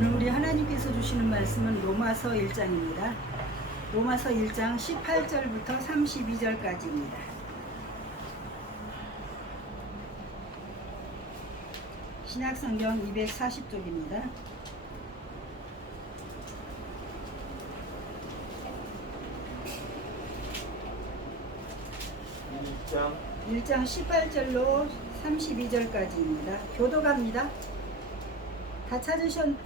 오늘 우리 하나님께서 주시는 말씀은 로마서 1장입니다. 로마서 1장 18절부터 32절까지입니다. 신약성경 240쪽입니다. 1장 18절로 32절까지입니다. 교도갑니다. 다 찾으신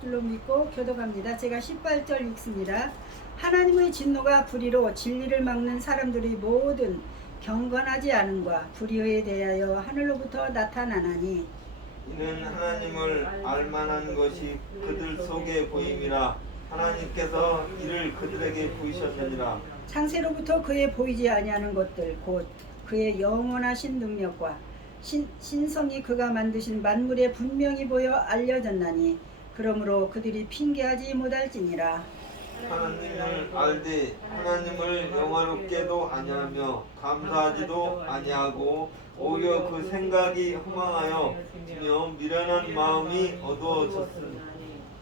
줄로 믿고 교도갑니다. 제가 18절 읽습니다. 하나님의 진노가 불의로 진리를 막는 사람들이 모든 경건하지 않음과 불의에 대하여 하늘로부터 나타나나니 이는 하나님을 알만한 것이 그들 속에 보임이라. 하나님께서 이를 그들에게 보이셨느니라. 창세로부터 그의 보이지 아니하는 것들 곧 그의 영원하신 능력과 신성이 그가 만드신 만물에 분명히 보여 알려졌나니 그러므로 그들이 핑계하지 못할지니라. 하나님을 알되 하나님을 영화롭게도 아니하며 감사하지도 아니하고 오히려 그 생각이 허망하여 미련한 마음이 어두워졌으니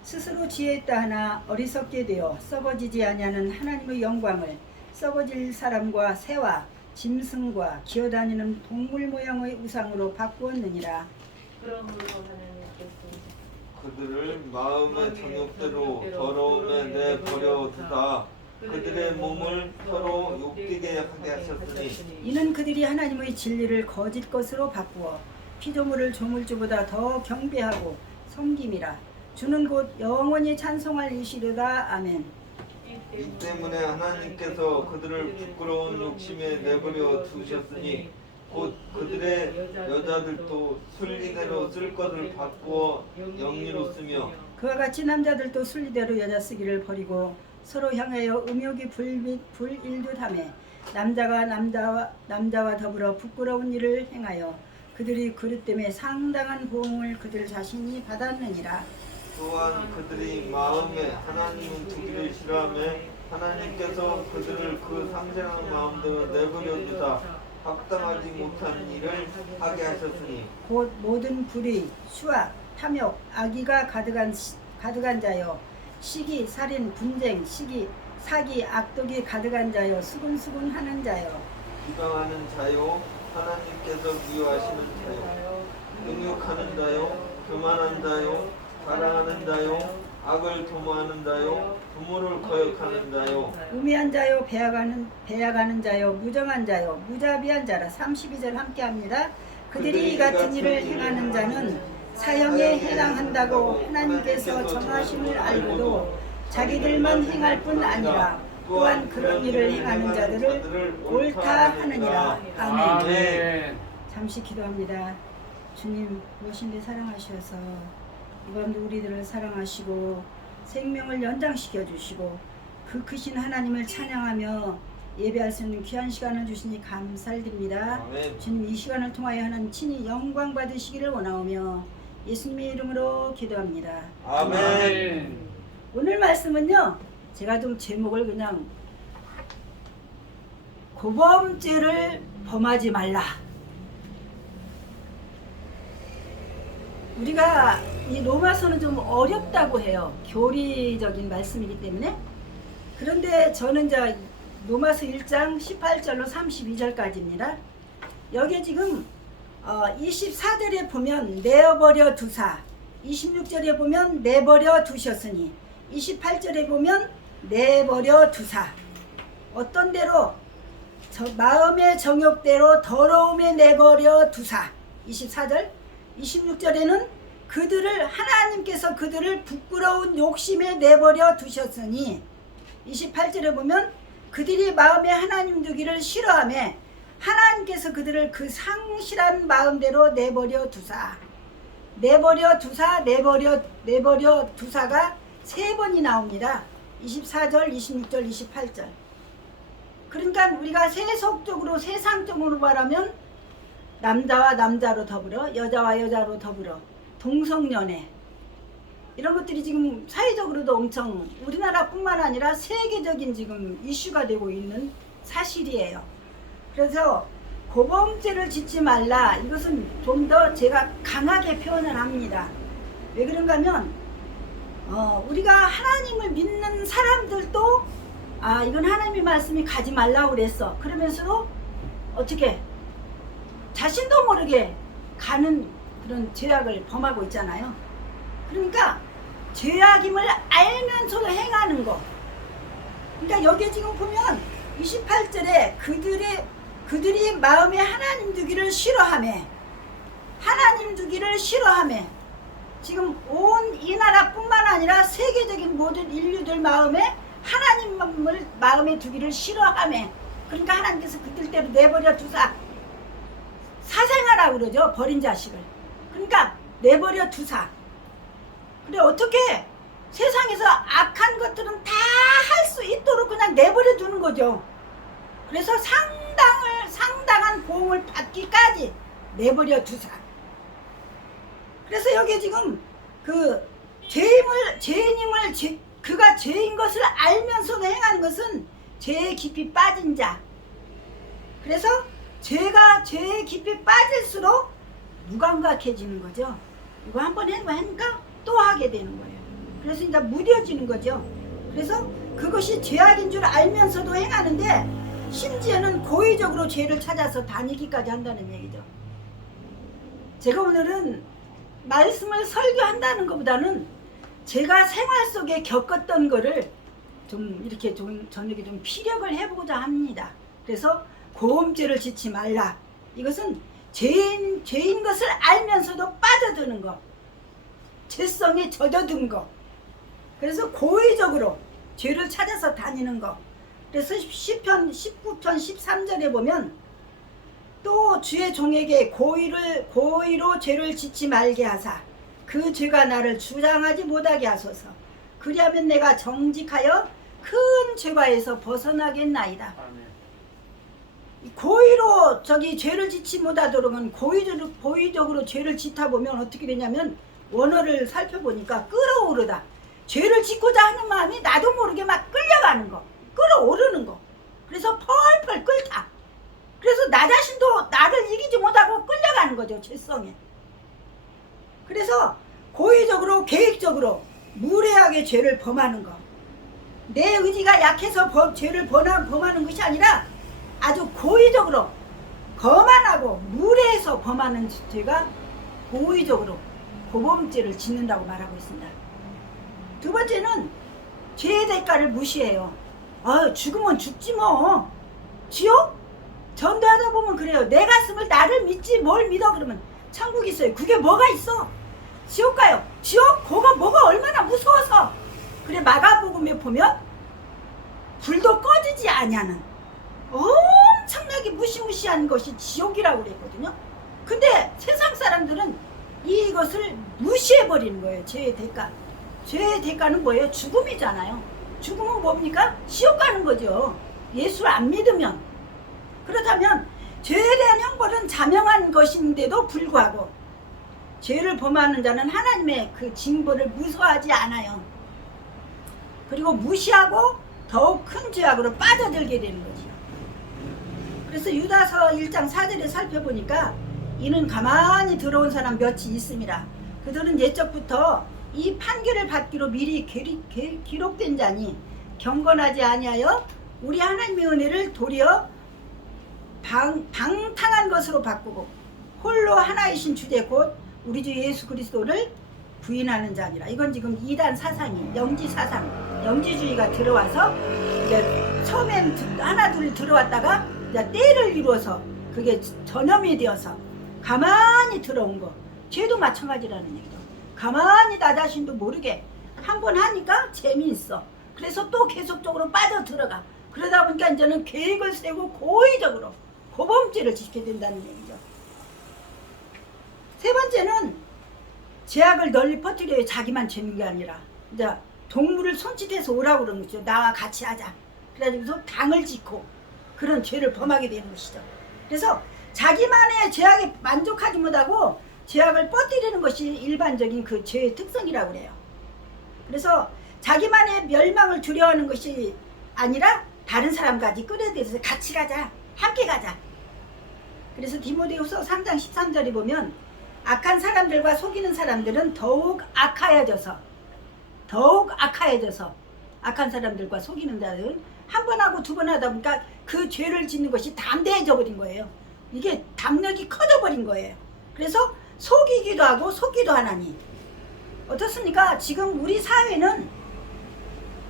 스스로 지혜 있다 하나 어리석게 되어 썩어지지 아니하는 하나님의 영광을 썩어질 사람과 새와 짐승과 기어다니는 동물 모양의 우상으로 바꾸었느니라. 그러므로 하나님께서 그들을 마음의 정욕대로 더러움에 내버려 두다 그들의 몸을 서로 욕되게 하게 하셨으니 이는 그들이 하나님의 진리를 거짓 것으로 바꾸어 피조물을 조물주보다 더 경배하고 섬김이라. 주는 곧 영원히 찬송할 이시로다. 아멘. 이 때문에 하나님께서 그들을 부끄러운 욕심에 내버려 두셨으니 곧 그들의 여자들도 순리대로 쓸 것을 바꾸어 영리로 쓰며 그와 같이 남자들도 순리대로 여자 쓰기를 버리고 서로 향하여 음욕이 불일듯하며 남자가 남자와 더불어 부끄러운 일을 행하여 그들이 그릇 때문에 상당한 보응을 그들 자신이 받았느니라. 또한 그들이 마음에 하나님을 두기를 싫어하며 하나님께서 그들을 그 상생한 마음대로 내버려 두사 합당하지 못한 일을 하게 하셨으니 곧 모든 불의, 수악, 탐욕, 악의가 가득한 자여 시기, 살인, 분쟁, 시기, 사기, 악독이 가득한 자여 수군수군 하는 자여 비방하는 자요 하나님께서 미워하시는 자요 능욕하는 자요 교만한 자요 사랑하는 자요 악을 도모하는 자요 부모를 거역하는 자요 우매한 자요 배약하는 자요 무정한 자요 무자비한 자라. 32절 함께합니다. 그들이 이 같은 일을 행하는 자는 사형에 해당한다고 하나님께서 정하심을 알고도 자기들만 행할 뿐 아니라 또한 그런 일을 행하는 자들을 옳다 하느니라. 아멘. 잠시 기도합니다. 주님 무엇인데 사랑하셔서 이밤도 우리들을 사랑하시고 생명을 연장시켜 주시고 그 크신 하나님을 찬양하며 예배할 수 있는 귀한 시간을 주시니 감사드립니다. 아멘. 주님 이 시간을 통하여 하나님 친히 영광 받으시기를 원하오며 예수님의 이름으로 기도합니다. 아멘. 오늘 말씀은요, 제가 좀 제목을 그냥 고범죄를 범하지 말라. 우리가 이 로마서는 좀 어렵다고 해요. 교리적인 말씀이기 때문에. 그런데 저는 이제 로마서 1장 18절로 32절까지입니다. 여기에 지금 24절에 보면 내어버려 두사, 26절에 보면 내버려 두셨으니, 28절에 보면 내버려 두사. 어떤 대로 마음의 정욕대로 더러움에 내버려 두사. 24절, 26절에는 그들을 하나님께서 그들을 부끄러운 욕심에 내버려 두셨으니, 28절에 보면 그들이 마음에 하나님 두기를 싫어하며 하나님께서 그들을 그 상실한 마음대로 내버려 두사. 내버려 두사, 내버려 두사가 세 번이 나옵니다. 24절, 26절, 28절. 그러니까 우리가 세속적으로 세상적으로 말하면 남자와 남자로 더불어 여자와 여자로 더불어 동성연애 이런 것들이 지금 사회적으로도 엄청 우리나라뿐만 아니라 세계적인 지금 이슈가 되고 있는 사실이에요. 그래서 고범죄를 짓지 말라, 이것은 좀 더 제가 강하게 표현을 합니다. 왜 그런가 하면 우리가 하나님을 믿는 사람들도 이건 하나님의 말씀이 가지 말라고 그랬어. 그러면서도 어떻게 자신도 모르게 가는 그런 죄악을 범하고 있잖아요. 그러니까 죄악임을 알면서도 행하는 거. 그러니까 여기에 지금 보면 28절에 그들이 마음에 하나님 두기를 싫어하며 지금 온 이 나라뿐만 아니라 세계적인 모든 인류들 마음에 하나님을 마음에 두기를 싫어하며, 그러니까 하나님께서 그들대로 내버려 두사 사생하라 그러죠. 버린 자식을. 그러니까 내버려 두사. 그래 어떻게 세상에서 악한 것들은 다 할 수 있도록 그냥 내버려 두는 거죠. 그래서 상당한 보응을 받기까지 내버려 두사. 그래서 여기 지금 그 그가 죄인 것을 알면서도 행하는 것은 죄에 깊이 빠진 자. 그래서 죄가 죄에 깊이 빠질수록 무감각해지는 거죠. 이거 한번 하니까 또 하게 되는 거예요. 그래서 이제 무뎌지는 거죠. 그래서 그것이 죄악인 줄 알면서도 행하는데 심지어는 고의적으로 죄를 찾아서 다니기까지 한다는 얘기죠. 제가 오늘은 말씀을 설교한다는 것보다는 제가 생활 속에 겪었던 거를 좀 이렇게 저녁에 좀 피력을 해보고자 합니다. 그래서 고음죄를 짓지 말라. 이것은 죄인 것을 알면서도 빠져드는 거, 죄성에 젖어든 거. 그래서 고의적으로 죄를 찾아서 다니는 거. 그래서 시편 19편 13절에 보면 또 주의 종에게 고의로 죄를 짓지 말게 하사 그 죄가 나를 주장하지 못하게 하소서. 그리하면 내가 정직하여 큰 죄과에서 벗어나겠나이다. 고의로 죄를 짓지 못하도록은 고의적으로 죄를 짓다 보면 어떻게 되냐면 원어를 살펴보니까 끌어오르다. 죄를 짓고자 하는 마음이 나도 모르게 막 끌려가는 거, 끌어오르는 거. 그래서 펄펄 끓다. 그래서 나 자신도 나를 이기지 못하고 끌려가는 거죠, 죄성에. 그래서 고의적으로 계획적으로 무례하게 죄를 범하는 거. 내 의지가 약해서 죄를 범하는 것이 아니라 아주 고의적으로 거만하고 무례해서 범하는 죄가 고의적으로 고범죄를 짓는다고 말하고 있습니다. 두 번째는 죄의 대가를 무시해요. 죽으면 죽지 뭐. 지옥? 전도하다 보면 그래요. 내 가슴을 나를 믿지 뭘 믿어 그러면 천국이 있어요. 그게 뭐가 있어? 지옥 가요. 지옥? 그거 뭐가 얼마나 무서워서. 그래 마가복음에 보면 불도 꺼지지 아니하는 엄청나게 무시무시한 것이 지옥이라고 그랬거든요. 근데 세상 사람들은 이것을 무시해버리는 거예요. 죄의 대가. 죄의 대가는 뭐예요? 죽음이잖아요. 죽음은 뭡니까? 지옥 가는 거죠. 예수를 안 믿으면. 그렇다면 죄에 대한 형벌은 자명한 것인데도 불구하고 죄를 범하는 자는 하나님의 그 징벌을 무서워하지 않아요. 그리고 무시하고 더욱 큰 죄악으로 빠져들게 되는 거지. 그래서 유다서 1장 4절에 살펴보니까 이는 가만히 들어온 사람 몇이 있습니다. 그들은 옛적부터 이 판결을 받기로 미리 기록된 자니 경건하지 아니하여 우리 하나님의 은혜를 도리어 방탕한 것으로 바꾸고 홀로 하나이신 주제 곧 우리 주 예수 그리스도를 부인하는 자니라. 이건 지금 이단 사상이 영지 사상, 영지주의가 들어와서 이제 처음엔 하나 둘 들어왔다가 이제 때를 이루어서 그게 전염이 되어서 가만히 들어온 거. 죄도 마찬가지라는 얘기죠. 가만히 나 자신도 모르게 한번 하니까 재미있어. 그래서 또 계속적으로 빠져들어가. 그러다 보니까 이제는 계획을 세우고 고의적으로 고범죄를 짓게 된다는 얘기죠. 세 번째는 죄악을 널리 퍼뜨려야 자기만 죄는 게 아니라 이제 동물을 손짓해서 오라고 그러는 거죠. 나와 같이 하자. 그래가지고 당을 짓고 그런 죄를 범하게 되는 것이죠. 그래서 자기만의 죄악에 만족하지 못하고 죄악을 퍼뜨리는 것이 일반적인 그 죄의 특성이라고 그래요. 그래서 자기만의 멸망을 두려워하는 것이 아니라 다른 사람까지 끌어들여서 같이 가자, 함께 가자. 그래서 디모데후서 3장 13절에 보면 악한 사람들과 속이는 사람들은 더욱 악하여져서 더욱 악화해져서 악한 사람들과 속이는 자들은 한 번 하고 두 번 하다 보니까 그 죄를 짓는 것이 담대해져 버린 거예요. 이게 담력이 커져 버린 거예요. 그래서 속이기도 하고 속기도 하나니 어떻습니까? 지금 우리 사회는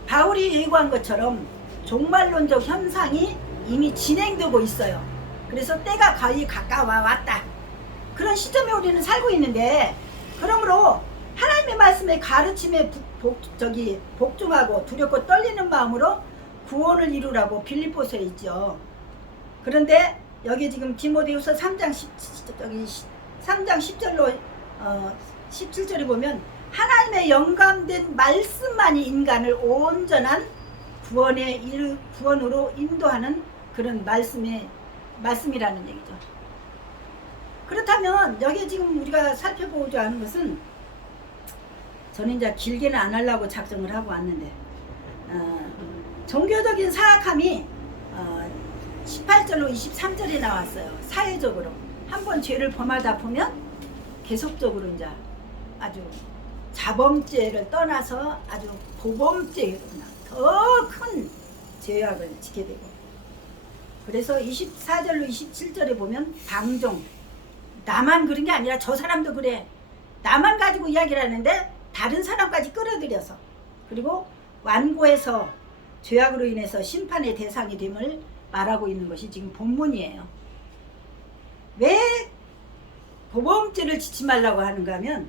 바울이 예고한 것처럼 종말론적 현상이 이미 진행되고 있어요. 그래서 때가 거의 가까워 왔다. 그런 시점에 우리는 살고 있는데, 그러므로 하나님의 말씀에 가르침에 복종하고 두렵고 떨리는 마음으로 구원을 이루라고 빌립보서에 있죠. 그런데 여기 지금 디모데후서 3장 10절로 17절에 보면 하나님의 영감된 말씀만이 인간을 온전한 구원으로 인도하는 그런 말씀이라는 얘기죠. 그렇다면 여기 지금 우리가 살펴보고자 하는 것은, 저는 이제 길게는 안 하려고 작정을 하고 왔는데, 종교적인 사악함이 18절로 23절에 나왔어요. 사회적으로 한번 죄를 범하다 보면 계속적으로 이제 아주 자범죄를 떠나서 아주 고범죄로 더 큰 죄악을 지게 되고, 그래서 24절로 27절에 보면 방종, 나만 그런 게 아니라 저 사람도 그래, 나만 가지고 이야기를 하는데 다른 사람까지 끌어들여서, 그리고 완고해서 죄악으로 인해서 심판의 대상이 됨을 말하고 있는 것이 지금 본문이에요. 왜 고범죄를 짓지 말라고 하는가 하면,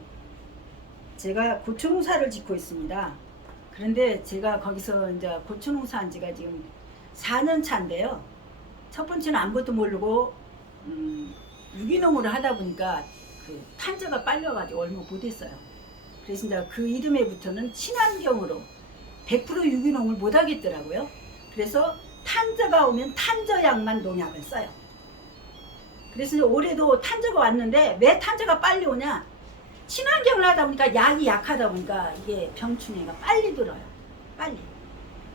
제가 고추농사를 짓고 있습니다. 그런데 제가 거기서 이제 고추농사 한 지가 지금 4년 차인데요. 첫 번째는 아무것도 모르고 유기농으로 하다 보니까 그 탄저가 빨려가지고 얼마 못했어요. 그래서 이제 그 이듬해부터는 친환경으로 100% 유기농을 못 하겠더라고요. 그래서 탄저가 오면 탄저약만 농약을 써요. 그래서 이제 올해도 탄저가 왔는데, 왜 탄저가 빨리 오냐? 친환경을 하다 보니까 약이 약하다 보니까 이게 병충해가 빨리 들어요. 빨리.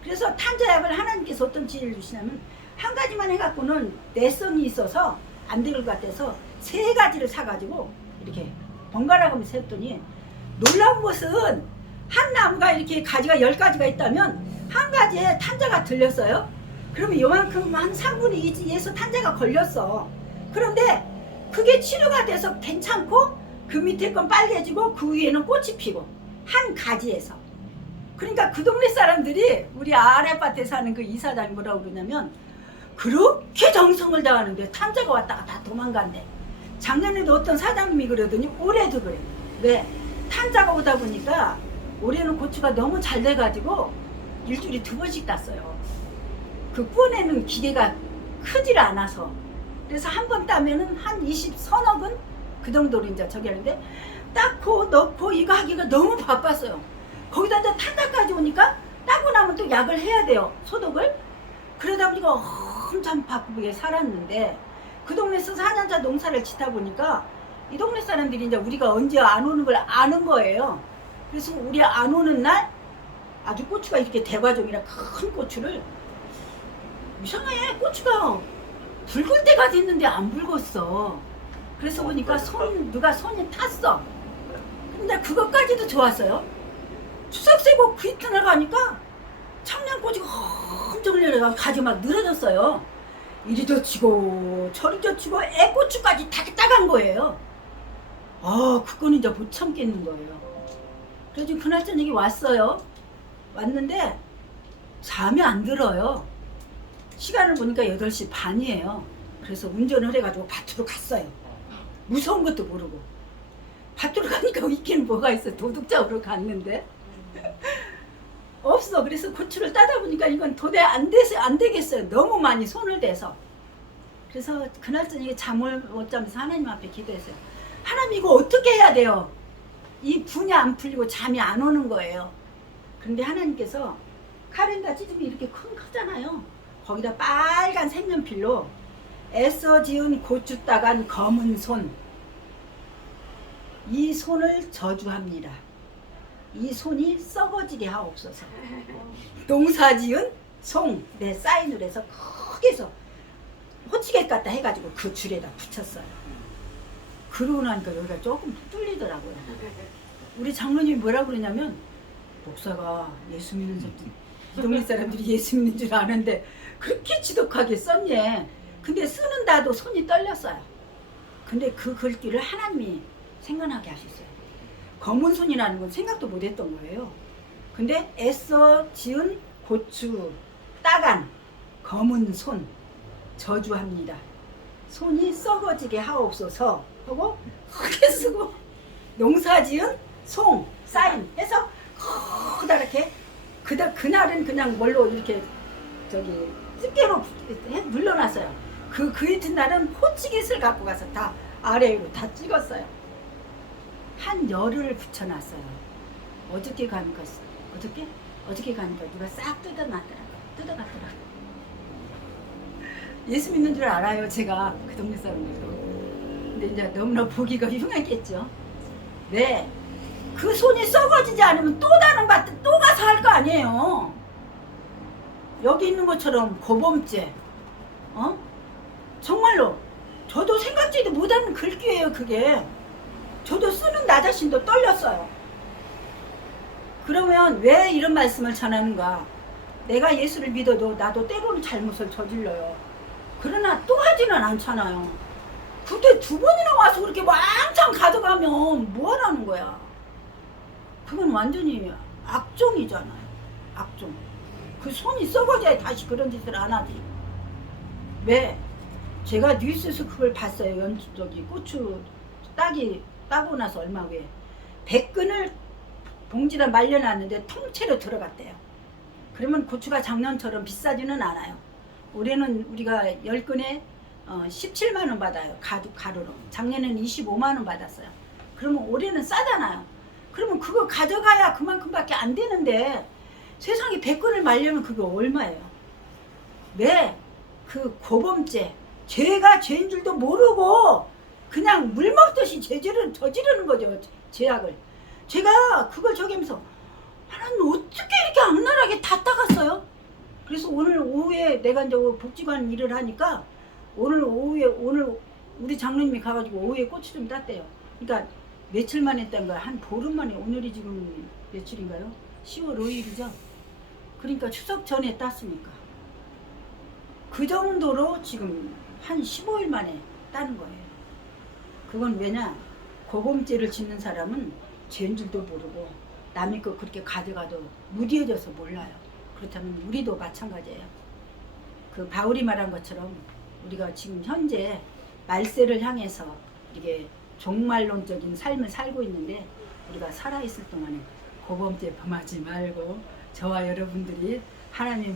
그래서 탄저약을 하나님께서 어떤 지혜를 주시냐면, 한 가지만 해갖고는 내성이 있어서 안 될 것 같아서 3가지를 사가지고 이렇게 번갈아 가면서 했더니, 놀라운 것은 한 나무가 이렇게 가지가 10가지가 있다면 한 가지에 탄저가 들렸어요. 그러면 요만큼 한 3분의 2에서 탄저가 걸렸어. 그런데 그게 치료가 돼서 괜찮고, 그 밑에 건 빨개지고 그 위에는 꽃이 피고, 한 가지에서. 그러니까 그 동네 사람들이, 우리 아랫밭에 사는 그 이사장이 뭐라고 그러냐면, 그렇게 정성을 다하는데 탄저가 왔다가 다 도망간대. 작년에도 어떤 사장님이 그러더니 올해도 그래. 왜? 탄저가 오다 보니까 올해는 고추가 너무 잘 돼가지고 일주일에 2번씩 땄어요. 그 뽀내는 기계가 크질 않아서. 그래서 한 번 따면은 한 20서너근 그 정도로 이제 저기 하는데, 닦고 넣고 이거 하기가 너무 바빴어요. 거기다 이제 탄저까지 오니까 따고 나면 또 약을 해야 돼요. 소독을. 그러다 보니까 엄청 바쁘게 살았는데, 그 동네에서 4년차 농사를 짓다 보니까 이 동네 사람들이 이제 우리가 언제 안 오는 걸 아는 거예요. 그래서 우리 안 오는 날 아주 고추가 이렇게 대과종이라 큰 고추를, 이상해, 고추가 붉을 때가 됐는데 안 붉었어. 그래서 보니까 누가 손이 탔어. 근데 그것까지도 좋았어요. 추석 세고 그 이튿날 가니까 청양고추가 엄청 내려가 가지 막 늘어졌어요. 이리도 치고 저리도 치고 애고추까지 다 따간 거예요. 그거는 이제 못 참겠는 거예요. 그래서 그날 저녁에 왔어요. 왔는데 잠이 안 들어요. 시간을 보니까 8시 반이에요. 그래서 운전을 해가지고 밭으로 갔어요. 무서운 것도 모르고. 밭으로 가니까 있긴 뭐가 있어. 도둑잡으러 갔는데 없어. 그래서 고추를 따다 보니까 이건 도저히 안 되겠어요. 너무 많이 손을 대서. 그래서 그날 저녁에 잠을 못 자면서 하나님 앞에 기도했어요. 하나님, 이거 어떻게 해야 돼요? 이 분이 안 풀리고 잠이 안 오는 거예요. 그런데 하나님께서 카렌다 찢으면 이렇게 크잖아요. 거기다 빨간 색연필로 애써 지은 고추 따간 검은 손, 이 손을 저주합니다. 이 손이 썩어지게 하옵소서. 농사지은 송, 내 사인을 해서 크게 해서 호치겠 갖다 해가지고 그 줄에다 붙였어요. 그러고 나니까 여기가 조금 뚫리더라고요. 우리 장로님이 뭐라고 그러냐면, 목사가 예수 믿는 사람들, 이 동네 사람들이 예수 믿는 줄 아는데 그렇게 지독하게 썼네. 근데 쓰는다도 손이 떨렸어요. 근데 그 글귀를 하나님이 생각나게 하셨어요. 검은 손이라는 건 생각도 못했던 거예요. 근데 애써 지은 고추, 따간, 검은 손 저주합니다. 손이 썩어지게 하옵소서 하고 크게 쓰고 농사지은 송, 사인 해서 커다랗게 그날은 그냥 뭘로 이렇게 저기 집게로 눌러놨어요. 그 이튿날은 호치깃을 갖고 가서 다 아래로 다 찍었어요. 한 열흘을 붙여놨어요. 어저께 가니까 누가 싹 뜯어갔더라고요. 예수 믿는 줄 알아요, 제가. 그 동네 사람들도. 근데 이제 너무나 보기가 흉했겠죠. 왜? 그 손이 썩어지지 않으면 또 다른 밭에 또 가서 할 거 아니에요. 여기 있는 것처럼 고범죄. 정말로 저도 생각지도 못하는 글귀예요, 그게. 저도 쓰는 나 자신도 떨렸어요. 그러면 왜 이런 말씀을 전하는가? 내가 예수를 믿어도 나도 때로는 잘못을 저질러요. 그러나 또 하지는 않잖아요. 그때 2번이나 와서 그렇게 왕창 가져가면 뭐 하라는 거야? 그건 완전히 악종이잖아요. 악종. 그 손이 썩어져야 다시 그런 짓을 안 하지. 왜? 제가 뉴스에서 그걸 봤어요. 저기 고추 따고 나서 얼마 후에 100근을 봉지를 말려놨는데 통째로 들어갔대요. 그러면 고추가 작년처럼 비싸지는 않아요. 올해는 우리가 10근에 17만 원 받아요. 가루로. 작년에는 25만 원 받았어요. 그러면 올해는 싸잖아요. 그러면 그거 가져가야 그만큼밖에 안 되는데 세상에 100근을 말려면 그게 얼마예요? 왜? 그 고범죄, 죄가 죄인 줄도 모르고 그냥 물 먹듯이 저지르는 거죠. 죄악을. 제가 그걸 저기면서 하나님 어떻게 이렇게 악랄하게 다 따갔어요? 그래서 오늘 오후에 내가 이제 복지관 일을 하니까 오늘 우리 장로님이 가가지고 오후에 고추 좀 땄대요. 그러니까 며칠 만에 딴 거야. 한 보름 만에. 오늘이 지금 며칠인가요? 10월 5일이죠. 그러니까 추석 전에 땄으니까 그 정도로 지금 한 15일 만에 따는 거예요. 그건 왜냐? 고범죄를 짓는 사람은 죄인 줄도 모르고 남의 거 그렇게 가져가도 무디어져서 몰라요. 그렇다면 우리도 마찬가지예요. 그 바울이 말한 것처럼 우리가 지금 현재 말세를 향해서 이게 종말론적인 삶을 살고 있는데 우리가 살아있을 동안에 고범죄 범하지 말고 저와 여러분들이 하나님의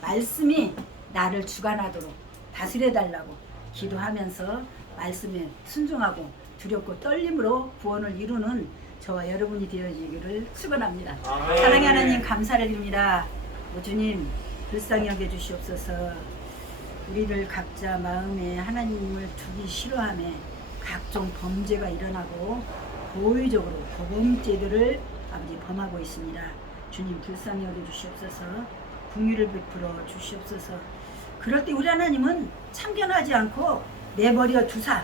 말씀이 나를 주관하도록 다스려달라고 기도하면서 말씀에 순종하고 두렵고 떨림으로 구원을 이루는 저와 여러분이 되어지기를 축원합니다. 사랑의 하나님 감사를 드립니다. 주님 불쌍히 여겨주시옵소서. 우리를 각자 마음에 하나님을 두기 싫어하며 각종 범죄가 일어나고 고의적으로 고범죄들을 아버지 범하고 있습니다. 주님 불쌍히 여겨주시옵소서. 긍휼을 베풀어 주시옵소서. 그럴 때 우리 하나님은 참견하지 않고 내버려 두사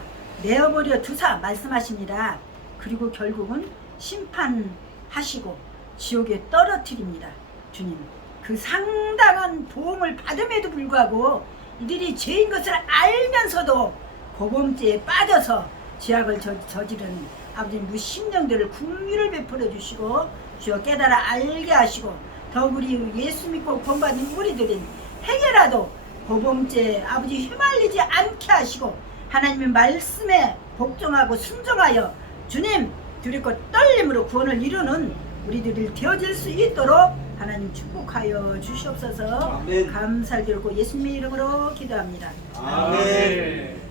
말씀하십니다. 그리고 결국은 심판하시고 지옥에 떨어뜨립니다. 주님 그 상당한 보험을 받음에도 불구하고 이들이 죄인 것을 알면서도 고범죄에 빠져서 죄악을 저지르는 아버지 무심령들을 긍휼을 베풀어 주시고 주여 깨달아 알게 하시고 더욱 우리 예수 믿고 구원받은 우리들은 행여라도 고범죄에 아버지 휘말리지 않게 하시고 하나님의 말씀에 복종하고 순종하여 주님 두렵고 떨림으로 구원을 이루는 우리들이 되어질 수 있도록 하나님 축복하여 주시옵소서. 아멘. 감사를 드리고 예수님의 이름으로 기도합니다. 아멘.